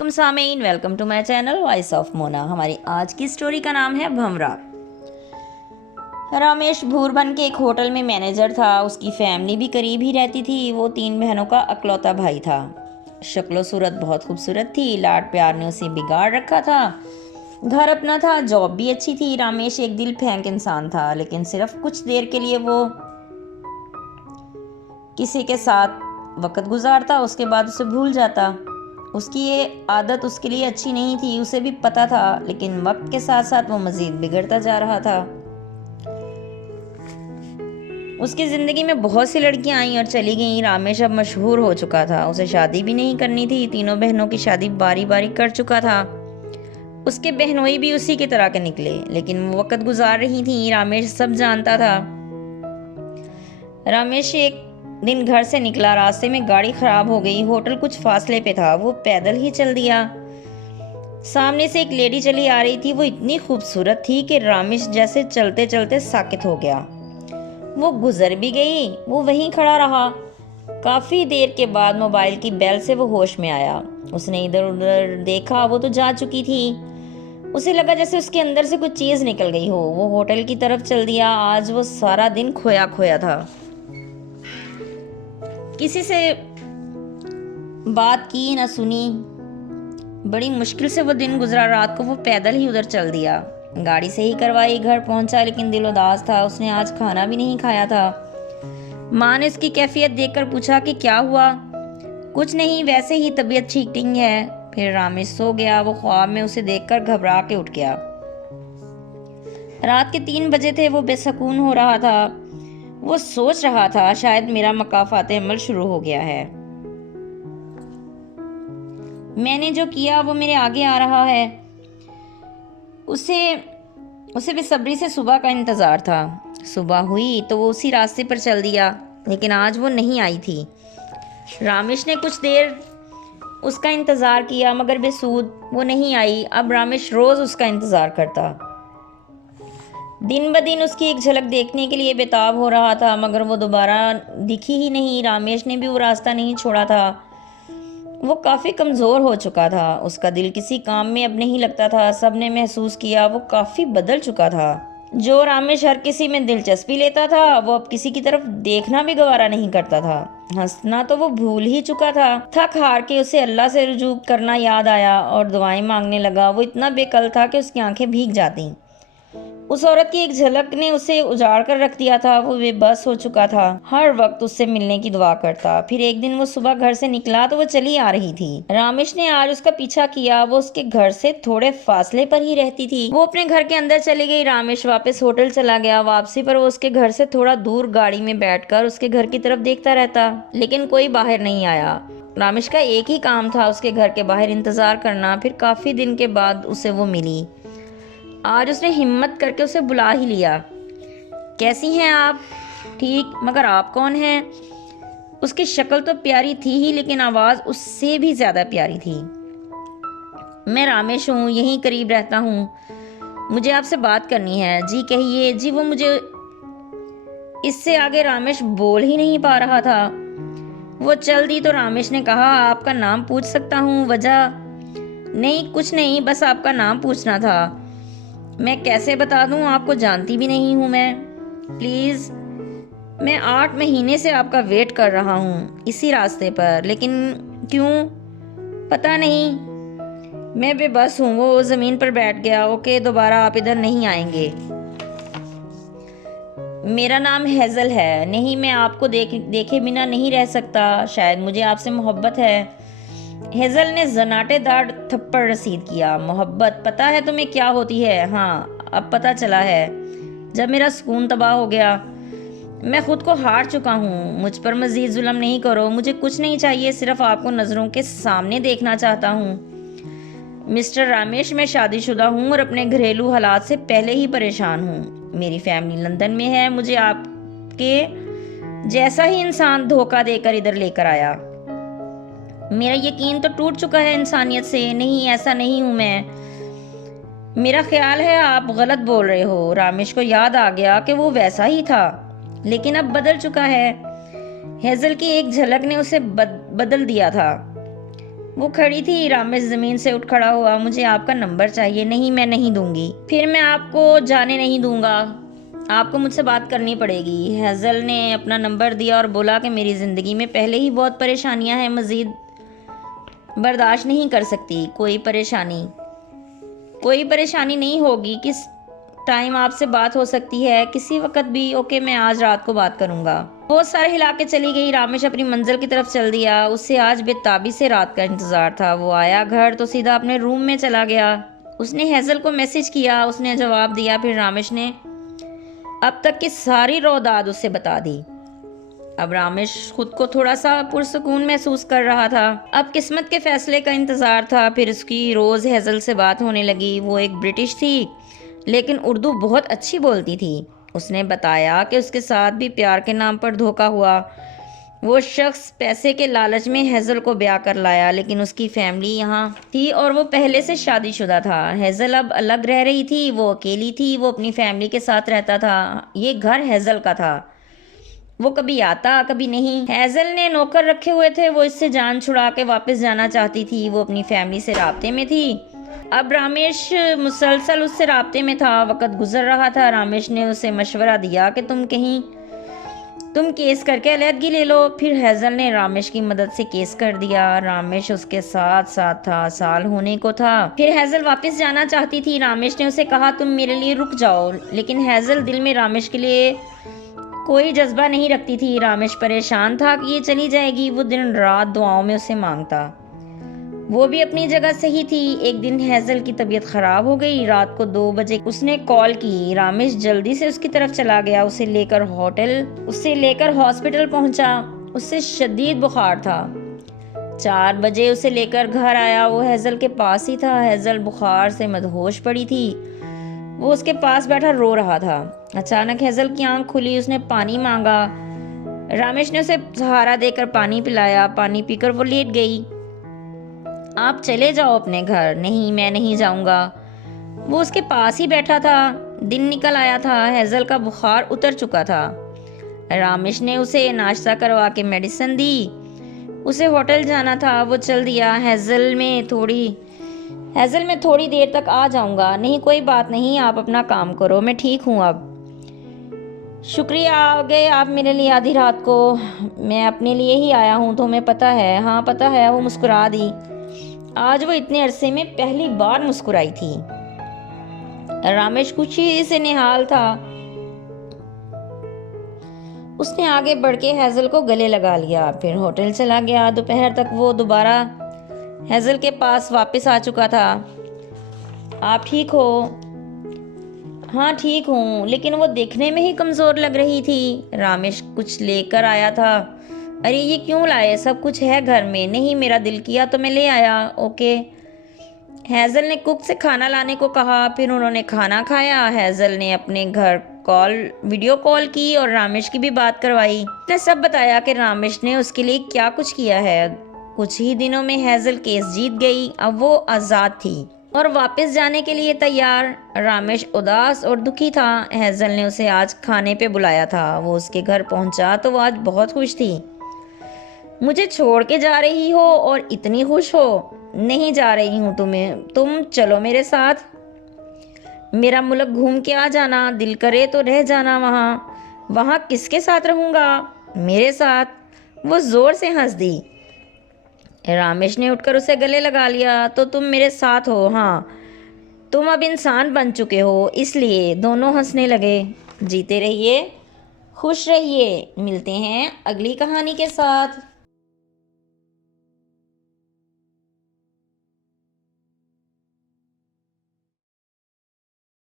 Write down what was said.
सामीन, welcome to my channel voice of Mona. हमारी आज की स्टोरी का नाम है भंवरा। रमेश भूरभन के एक होटल में मैनेजर था। उसकी फैमिली भी करीब ही रहती थी। वो 3 बहनों का अकलौता भाई था। शक्लो सूरत बहुत खूबसूरत थी। लाड प्यार ने उसे बिगाड़ रखा था। घर अपना था, जॉब भी अच्छी थी। रमेश एक दिल फेंक इंसान था, लेकिन सिर्फ कुछ देर के लिए वो किसी के साथ वक्त गुजारता, उसके बाद उसे भूल जाता। उसकी ये आदत उसके लिए अच्छी नहीं थी, उसे भी पता था, लेकिन वक्त के साथ साथ वो मजीद बिगड़ता जा रहा था। उसकी जिंदगी में बहुत सी लड़कियां आई और चली गईं। रामेश अब मशहूर हो चुका था। उसे शादी भी नहीं करनी थी। तीनों बहनों की शादी बारी बारी कर चुका था। उसके बहनोई भी उसी की तरह के निकले, लेकिन वो वक्त गुजार रही थी। रामेश सब जानता था। रमेश एक दिन घर से निकला। रास्ते में गाड़ी खराब हो गई। होटल कुछ फासले पे था। वो पैदल ही चल दिया। सामने से एक लेडी चली आ रही थी। वो इतनी खूबसूरत थी कि रमेश जैसे चलते चलते साकित हो गया। वो गुजर भी गई। वो वहीं खड़ा रहा। काफी देर के बाद मोबाइल की बेल से वो होश में आया। उसने इधर उधर देखा। वो तो जा चुकी थी। उसे लगा जैसे उसके अंदर से कुछ चीज निकल गई हो। वो होटल की तरफ चल दिया। आज वो सारा दिन खोया खोया था। किसी से बात की ना सुनी। बड़ी मुश्किल से वो दिन गुजरा। रात को वो पैदल ही उधर चल दिया। गाड़ी से ही करवाई। घर पहुंचा, लेकिन दिल उदास था। उसने आज खाना भी नहीं खाया था। माँ ने उसकी कैफियत देखकर पूछा कि क्या हुआ। कुछ नहीं, वैसे ही तबीयत ठीक नहीं है। फिर रामेश सो गया। वो ख्वाब में उसे देखकर घबरा के उठ गया। रात के 3 बजे थे। वो बेसुकून हो रहा था। वो सोच रहा था शायद मेरा मकाफात अमल शुरू हो गया है। मैंने जो किया वो मेरे आगे आ रहा है। उसे उसे बेसब्री से सुबह का इंतजार था। सुबह हुई तो वो उसी रास्ते पर चल दिया, लेकिन आज वो नहीं आई थी। रामेश ने कुछ देर उसका इंतजार किया, मगर बेसूद। वो नहीं आई। अब रामेश रोज उसका इंतजार करता। दिन ब दिन उसकी एक झलक देखने के लिए बेताब हो रहा था, मगर वो दोबारा दिखी ही नहीं। रामेश ने भी वो रास्ता नहीं छोड़ा था। वो काफ़ी कमज़ोर हो चुका था। उसका दिल किसी काम में अब नहीं लगता था। सबने महसूस किया वो काफ़ी बदल चुका था। जो रामेश हर किसी में दिलचस्पी लेता था, वो अब किसी की तरफ देखना भी गवारा नहीं करता था। हंसना तो वो भूल ही चुका था। थक हार के उसे अल्लाह से रुजू करना याद आया और दुआएं मांगने लगा। वो इतना बेकल था कि उसकी आंखें भीग जाती। उस औरत की एक झलक ने उसे उजाड़ कर रख दिया था। वो बेबस हो चुका था। हर वक्त उससे मिलने की दुआ करता। फिर एक दिन वो सुबह घर से निकला तो वो चली आ रही थी। रामेश ने आज उसका पीछा किया। वो उसके घर से थोड़े फासले पर ही रहती थी। वो अपने घर के अंदर चली गई। रामेश वापस होटल चला गया। वापसी पर वो उसके घर से थोड़ा दूर गाड़ी में बैठकर उसके घर की तरफ देखता रहता, लेकिन कोई बाहर नहीं आया। रामेश का एक ही काम था, उसके घर के बाहर इंतजार करना। फिर काफी दिन के बाद उसे वो मिली। आज उसने हिम्मत करके उसे बुला ही लिया। कैसी हैं आप? ठीक, मगर आप कौन हैं? उसकी शक्ल तो प्यारी थी ही, लेकिन आवाज़ उससे भी ज़्यादा प्यारी थी। मैं रामेश हूँ, यहीं करीब रहता हूँ। मुझे आपसे बात करनी है। जी कहिए। जी। वो मुझे इससे आगे रामेश बोल ही नहीं पा रहा था। वो चल दी तो रामेश ने कहा, आपका नाम पूछ सकता हूँ? वजह? नहीं, कुछ नहीं, बस आपका नाम पूछना था। मैं कैसे बता दूं, आपको जानती भी नहीं हूं मैं। प्लीज़, मैं 8 महीने से आपका वेट कर रहा हूं इसी रास्ते पर, लेकिन क्यों पता नहीं। मैं बेबस हूं। वो ज़मीन पर बैठ गया। ओके, दोबारा आप इधर नहीं आएंगे। मेरा नाम हेज़ल है। नहीं, मैं आपको देखे बिना नहीं रह सकता। शायद मुझे आपसे मोहब्बत है। हेज़ल ने जनाटेदार थप्पड़ रसीद किया। मोहब्बत? पता है तुम्हें क्या होती है? हाँ, अब पता चला है, जब मेरा सुकून तबाह हो गया। मैं खुद को हार चुका हूँ। मुझ पर मजीद जुल्म नहीं करो। मुझे कुछ नहीं चाहिए, सिर्फ आपको नज़रों के सामने देखना चाहता हूँ। मिस्टर रामेश, मैं शादीशुदा हूँ और अपने घरेलू हालात से पहले ही परेशान हूँ। मेरी फैमिली लंदन में है। मुझे आपके जैसा ही इंसान धोखा देकर इधर लेकर आया। मेरा यकीन तो टूट चुका है इंसानियत से। नहीं, ऐसा नहीं हूं मैं। मेरा ख्याल है आप गलत बोल रहे हो। रामेश को याद आ गया कि वो वैसा ही था, लेकिन अब बदल चुका है। हेज़ल की एक झलक ने उसे बदल दिया था। वो खड़ी थी। रामेश ज़मीन से उठ खड़ा हुआ। मुझे आपका नंबर चाहिए। नहीं, मैं नहीं दूंगी। फिर मैं आपको जाने नहीं दूंगा, आपको मुझसे बात करनी पड़ेगी। हेज़ल ने अपना नंबर दिया और बोला कि मेरी ज़िंदगी में पहले ही बहुत परेशानियां हैं, मज़ीद बर्दाश्त नहीं कर सकती। कोई परेशानी नहीं होगी। किस टाइम आपसे बात हो सकती है? किसी वक्त भी। ओके, मैं आज रात को बात करूंगा। बहुत सारे हिला के चली गई। रामेश अपनी मंजिल की तरफ चल दिया। उससे आज बेताबी से रात का इंतजार था। वो आया घर तो सीधा अपने रूम में चला गया। उसने हेज़ल को मैसेज किया, उसने जवाब दिया। फिर रामेश ने अब तक की सारी रौदाद उससे बता दी। अब रामेश खुद को थोड़ा सा पुरसुकून महसूस कर रहा था। अब किस्मत के फैसले का इंतजार था। फिर उसकी रोज हेज़ल से बात होने लगी। वो एक ब्रिटिश थी लेकिन उर्दू बहुत अच्छी बोलती थी। उसने बताया कि उसके साथ भी प्यार के नाम पर धोखा हुआ। वो शख्स पैसे के लालच में हेज़ल को ब्याह कर लाया, लेकिन उसकी फैमिली यहाँ थी और वो पहले से शादीशुदा था। हेज़ल अब अलग रह रही थी। वो अकेली थी। वो अपनी फैमिली के साथ रहता था। ये घर हेज़ल का था। वो कभी आता कभी नहीं। हेज़ल ने नौकर रखे हुए थे। वो इससे जान छुड़ा के वापस जाना चाहती थी। वो अपनी फैमिली से राब्ते में थी। अब रामेश मुसलसल उससे राब्ते में था। वक्त गुजर रहा था। रामेश ने उसे मशवरा दिया कि तुम केस करके अलहदगी ले लो। फिर हेज़ल ने रामेश की मदद से केस कर दिया। रामेश उसके साथ साथ था। साल होने को था। फिर हेज़ल वापस जाना चाहती थी। रामेश ने उसे कहा तुम मेरे लिए रुक जाओ, लेकिन हेज़ल दिल में रामेश के लिए कोई जज्बा नहीं रखती थी। रामेश परेशान था कि ये चली जाएगी। वो दिन रात दुआओं में उसे मांगता। वो भी अपनी जगह सही थी। एक दिन हेज़ल की तबीयत खराब हो गई। रात को 2 बजे उसने कॉल की। रामेश जल्दी से उसकी तरफ चला गया। उसे लेकर हॉस्पिटल पहुंचा। उससे शदीद बुखार था। 4 बजे उसे लेकर घर आया। वो हेज़ल के पास ही था। हेज़ल बुखार से मदहोश पड़ी थी। वो उसके पास बैठा रो रहा था। अचानक हेज़ल की आंख खुली। उसने पानी मांगा। रामेश ने उसे सहारा देकर पानी पिलाया। पानी पीकर वो लेट गई। आप चले जाओ अपने घर। नहीं, मैं नहीं जाऊंगा। वो उसके पास ही बैठा था। दिन निकल आया था। हेज़ल का बुखार उतर चुका था। रामेश ने उसे नाश्ता करवा के मेडिसिन दी। उसे होटल जाना था। वो चल दिया। हेज़ल में थोड़ी देर तक आ जाऊंगा। नहीं, कोई बात नहीं, आप अपना काम करो, मैं ठीक हूँ अब। शुक्रिया, आ गए आप मेरे लिए आधी रात को। मैं अपने लिए ही आया हूँ, तुम्हें पता है। हाँ पता है। वो मुस्कुरा दी। आज वो इतने अरसे में पहली बार मुस्कुराई थी। रामेश खुशी से निहाल था। उसने आगे बढ़ के हेज़ल को गले लगा लिया। फिर होटल चला गया। दोपहर तक वो दोबारा हेज़ल के पास वापस आ चुका था। आप ठीक हो? हाँ ठीक हूँ, लेकिन वो देखने में ही कमज़ोर लग रही थी। रामेश कुछ लेकर आया था। अरे ये क्यों लाए? सब कुछ है घर में। नहीं, मेरा दिल किया तो मैं ले आया। ओके। हेज़ल ने कुक से खाना लाने को कहा। फिर उन्होंने खाना खाया। हेज़ल ने अपने घर वीडियो कॉल की और रामेश की भी बात करवाई। उसने सब बताया कि रामेश ने उसके लिए क्या कुछ किया है। कुछ ही दिनों में हेज़ल केस जीत गई। अब वो आज़ाद थी और वापस जाने के लिए तैयार। रामेश उदास और दुखी था। हेज़ल ने उसे आज खाने पे बुलाया था। वो उसके घर पहुंचा तो वो आज बहुत खुश थी। मुझे छोड़ के जा रही हो और इतनी खुश हो? नहीं जा रही हूँ तुम चलो मेरे साथ। मेरा मुल्क घूम के आ जाना। दिल करे तो रह जाना वहाँ। वहाँ किसके साथ रहूँगा? मेरे साथ। वो ज़ोर से हंस दी। रामेश ने उठकर उसे गले लगा लिया। तो तुम मेरे साथ हो? हाँ, तुम अब इंसान बन चुके हो, इसलिए। दोनों हंसने लगे। जीते रहिए, खुश रहिए। मिलते हैं अगली कहानी के साथ।